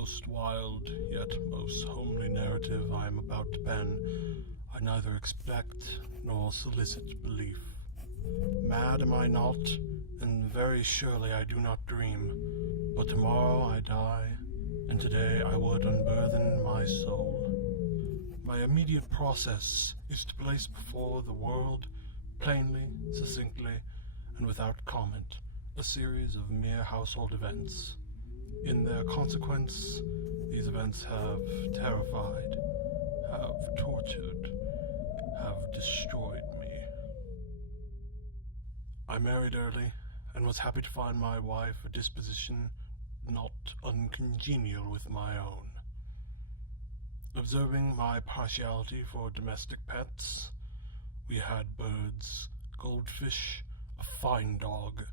most wild, yet most homely narrative I am about to pen, I neither expect nor solicit belief. Mad am I not, and very surely I do not dream, but tomorrow I die, and today I would unburthen my soul. My immediate process is to place before the world, plainly, succinctly, and without comment, a series of mere household events. In their consequence, these events have terrified, have tortured, have destroyed me. I married early, and was happy to find my wife a disposition not uncongenial with my own. Observing my partiality for domestic pets, we had birds, goldfish, a fine dog,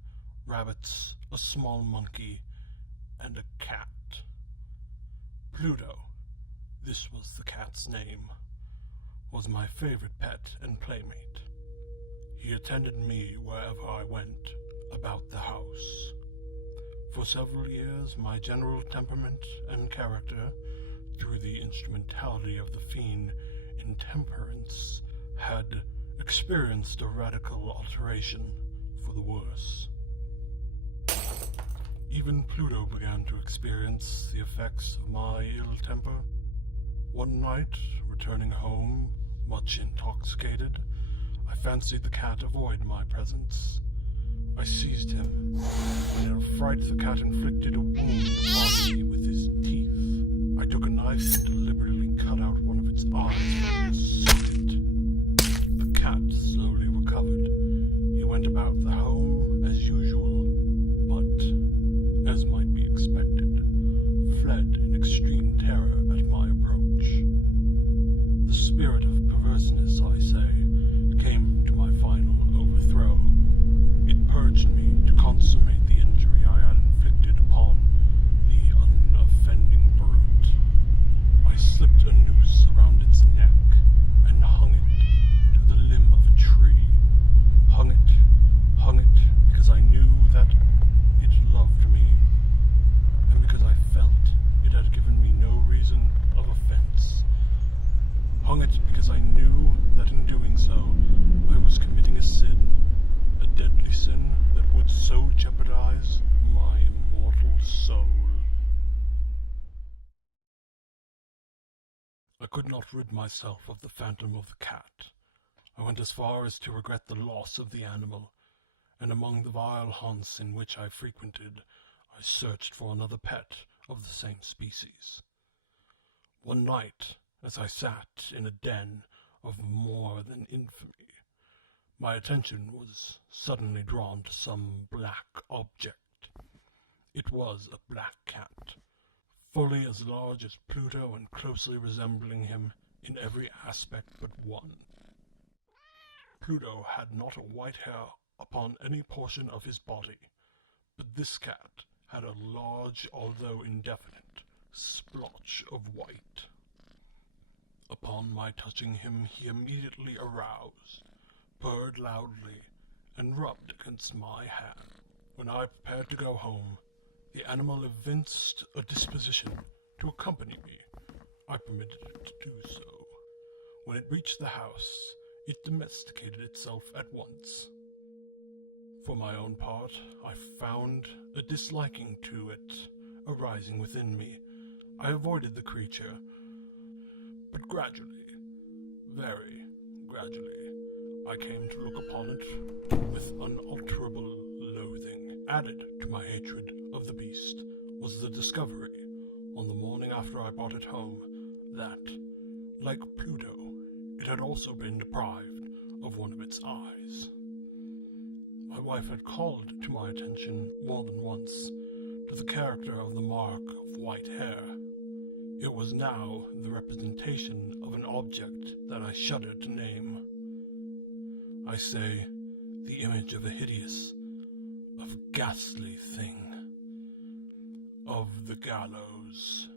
rabbits, a small monkey, and a cat. Pluto, this was the cat's name, was my favorite pet and playmate. He attended me wherever I went about the house. For several years, my general temperament and character, through the instrumentality of the fiend Intemperance, had experienced a radical alteration for the worse. Even Pluto began to experience the effects of my ill temper. One night, returning home, much intoxicated, I fancied the cat avoid my presence. I seized him, and in a fright the cat inflicted a wound upon me with his teeth. I took a knife and deliberately cut out one of its eyes from the socket. The cat slowly recovered. He went about the home as usual, but, as might be expected, fled in extreme terror at my approach. The spirit of perverseness, I say, came to my final overthrow. It purged me to consummate the injury I had inflicted upon the unoffending brute. I slipped a noose around its neck and hung it to the limb of a tree. Hung it, because I knew that it loved me, and because I felt it had given me no reason of offense. Hung it because I knew that in doing so, I was committing a sin, a deadly sin that would so jeopardize my immortal soul. I could not rid myself of the phantom of the cat. I went as far as to regret the loss of the animal, and among the vile haunts in which I frequented, I searched for another pet of the same species. One night, as I sat in a den of more than infamy, my attention was suddenly drawn to some black object. It was a black cat, fully as large as Pluto and closely resembling him in every aspect but one. Pluto had not a white hair upon any portion of his body, but this cat had a large, although indefinite, splotch of white. Upon my touching him, he immediately aroused, purred loudly, and rubbed against my hand. When I prepared to go home, the animal evinced a disposition to accompany me. I permitted it to do so. When it reached the house, it domesticated itself at once. For my own part, I found a disliking to it arising within me. I avoided the creature, but gradually, very gradually, I came to look upon it with unalterable loathing. Added to my hatred of the beast was the discovery, on the morning after I brought it home, that, like Pluto, it had also been deprived of one of its eyes. My wife had called to my attention more than once to the character of the mark of white hair. It was now the representation of an object that I shudder to name. I say, the image of a hideous, of ghastly thing, of the gallows.